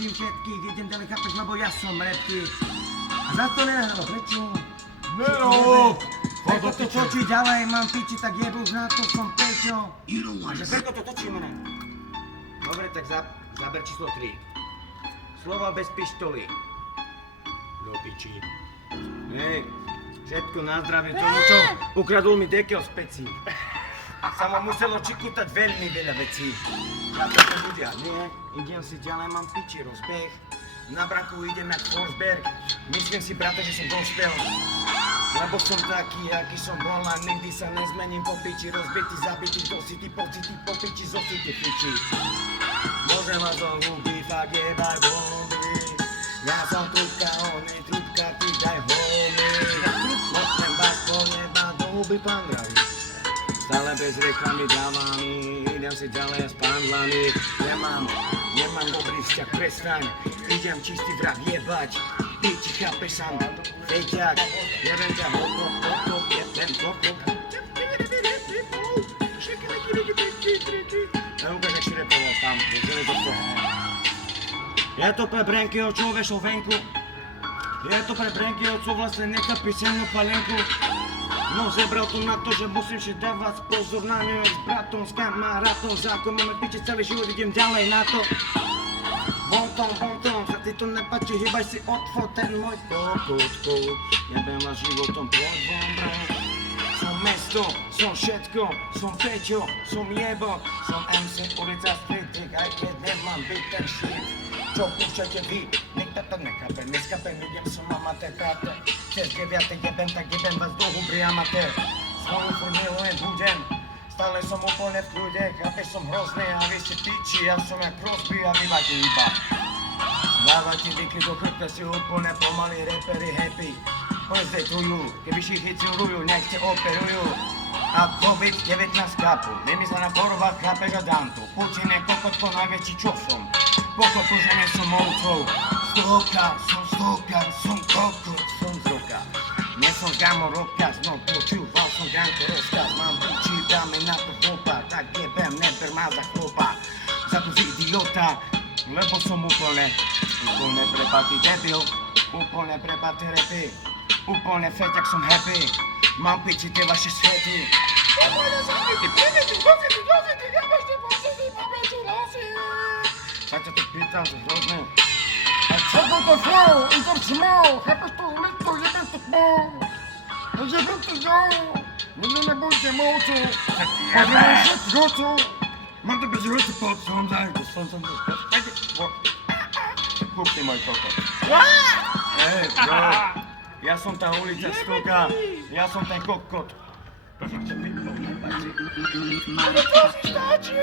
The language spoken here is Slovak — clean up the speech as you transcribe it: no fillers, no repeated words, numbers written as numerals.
Ničím všetkých, idem ďalej, chápeš, lebo ja som reptil. A za to nehralo, prečo? Nero! Ako to točí ďalej, mám piči, tak jebu už na to, som Peťo. A že ako to točíme, ne? Dobre, tak zaber číslo 3. Slova bez pištoly. Do piči. Hej, všetko na zdravie tomu, čo ukradol mi dekel z pecí. Sa mu muselo čikutať veľmi veľa vecí. Chápete ľudia? Nie, idem si ďalej, mám piči, rozbeh. Na braku idem jak Forsberg. Myslím si, brate, že som dospel. Lebo som taký, aký som bol a nikdy sa nezmením po piči. Rozbitý, zabitý, do city, pocity, po piči, zo city, piči. Môžem vás do huby, fakt jebaj bomby. Ja som trúbka, on je trúbka, ty daj homie. Môžem vás po neba do huby, pán Dravý. Stále bez reklamy dávami, idem si ďalej s pandlami. Nemám dobrý vzťah, prestaň, idem čistý vrah jebať. Piči, chápeš sám, fejťák, jebem ťa hokop, jebem hokop. Ukáž, jak si repoval tam, vzeli do toho. Je to pre Brenkyho, čo vešol venku. Je to pre Brenkyho, co vlastne nechá písemnú palenku. No zebral to na to, že musím si dávať pozor na ňu s bratom, s kamarátom, zákon máme piči celý život, idem ďalej na to. Bonton, sa ti to nepáči, hýbaj si odfot ten môj kokotko. Jebem vás životom pod bombom. Som mesto, som všetko, som Peťo, som jebo, som MC ulica Streetik, aj keď nemám byť ten shit. Čo púšťate vy, nikto to nechápe, neskape, idem som amatér, práte. Cez 9. jebem, tak jebem vás do hubry amatér. Svoju furt milujem, budem, stále som úplne v kľude, chápeš, som hrozný a vy ste piči, ja som jak Crosby a vy máte iba. Dávajte výkry do chrbta, si úplne pomalí reperi happy. Prezentujú, keby si chycurujú, nech te operujú. A COVID-19 kapu, vymyslená choroba, chápeš a dám tu. Putin je kokotko, najväčší čo som. Pokotu, že nie som ovcov. Som kokot, som z roka. Nie som gamo roka, no počúval som Ganko rozkaz. Mám piči, dáme na to vopa, tak jebem, neber ma za chlopa. Za to z idiota, lebo som úplne prepatý debil. Úplne prepatý repy. Úplne feťak som happy. Mám piči tie vaše svety. Úplne zabitý, privitý, dosity, nemášte pocity, pamäti, nosy. Sa ťa to pýtam, to hrozné. A čo to flow, idem smou, chápeš to ulicu, jebem to tmou. Jebem to ňou, nikdy nebudete moucu. Pozrieme všetky hocu. Mám to bez hoci pod som, zajdu, som to. Kúp si môj kokot. Hej, bro. Ja som tá ulica Stuka, ja som ten kokot. Prosím ťa, vypnú, nepáči. Ale to si stáči,